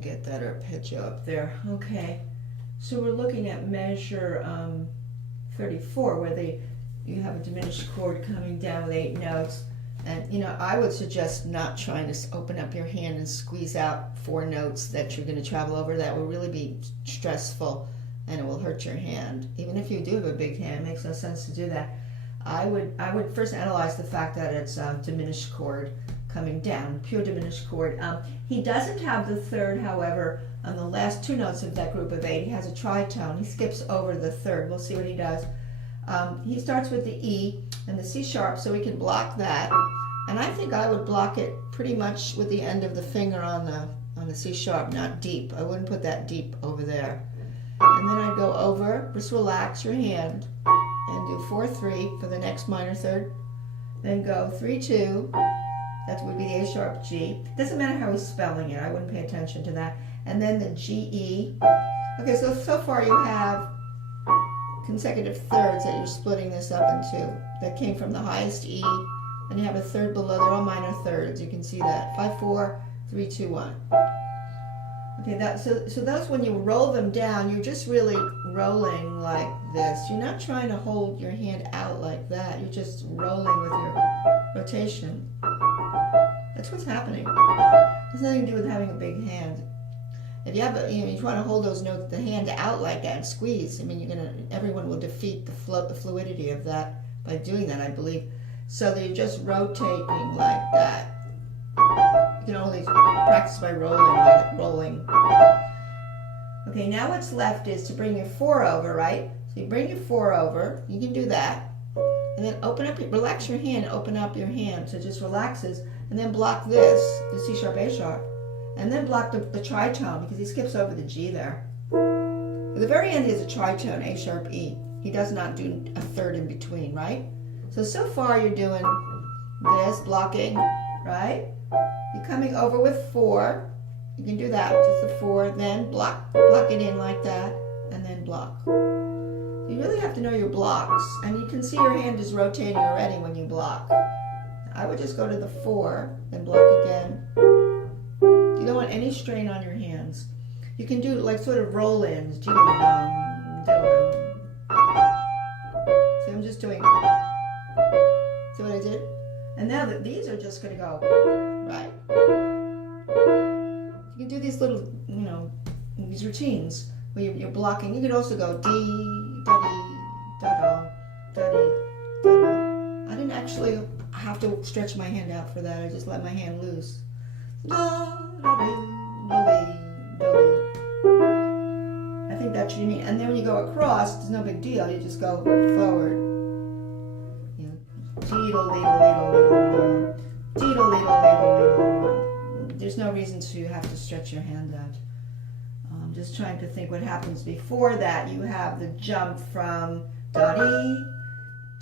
can get that arpeggio up there. Okay, so we're looking at measure 34, where you have a diminished chord coming down with 8 notes. And, you know, I would suggest not trying to open up your hand and squeeze out 4 notes that you're going to travel over. That will really be stressful and it will hurt your hand. Even if you do have a big hand, it makes no sense to do that. I would first analyze the fact that it's a diminished chord coming down, pure diminished chord. He doesn't have the third, however, on the last 2 notes of that group of 8. He has a tritone. He skips over the third. We'll see what he does. He starts with the E and the C sharp, so we can block that. And I think I would block it pretty much with the end of the finger on the C sharp, not deep. I wouldn't put that deep over there. And then I'd go over, just relax your hand, and do 4-3 for the next minor third. Then go 3-2. That would be the A sharp G. Doesn't matter how he's spelling it. I wouldn't pay attention to that. And then the G E. Okay, so far you have consecutive thirds that you're splitting this up into. That came from the highest E, and you have a third below. They're all minor thirds. You can see that. 5-4, 3-2-1. Okay, so those, when you roll them down, you're just really rolling like this. You're not trying to hold your hand out like that. You're just rolling with your rotation. That's what's happening. It has nothing to do with having a big hand. If you have you want to hold those notes, the hand out like that and squeeze. I mean, everyone will defeat the fluidity of that by doing that, I believe. So that you're just rotating like that. You can only practice by rolling. Okay, now what's left is to bring your 4 over, right? So you bring your 4 over. You can do that, and then relax your hand. Open up your hand so it just relaxes, and then block this, the C sharp, A sharp. And then block the tritone, because he skips over the G there. At the very end is a tritone, A sharp, E. He does not do a third in between, right? So far you're doing this, blocking, right? You're coming over with 4. You can do that, just the 4, then block it in like that, and then block. You really have to know your blocks, and you can see your hand is rotating already when you block. I would just go to the 4, then block again. You don't want any strain on your hands. You can do like sort of roll-ins. See, I'm just doing. See what I did? And now that these are just going to go right. You can do these little, these routines where you're blocking. You could also go dee, da dee, da da, da dee, da da. I didn't actually have to stretch my hand out for that. I just let my hand loose. Da, da, dee, da, dee, da, dee. I think that's what you need. And then when you go across, it's no big deal. You just go forward. There's no reason to have to stretch your hand out. I'm just trying to think what happens before that. You have the jump from da-dee,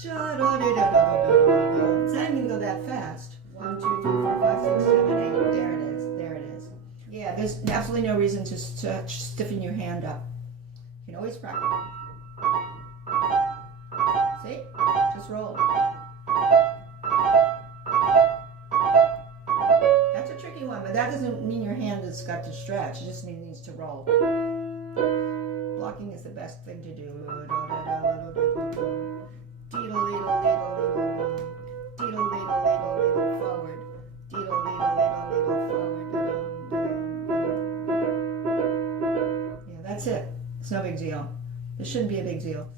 da-da-dee-da-da-da-da-da. It's not even go that fast. 1, 2, 3, 4, 5, 6, 7, 8. There it is. There it is. Yeah, there's absolutely no reason to stiffen your hand up. You can always practice. See? Just roll. That's a tricky one, but that doesn't mean your hand has got to stretch. It just needs to roll. Blocking is the best thing to do. Forward. Yeah, that's it. It's no big deal. It shouldn't be a big deal.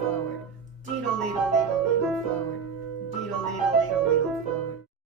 Forward.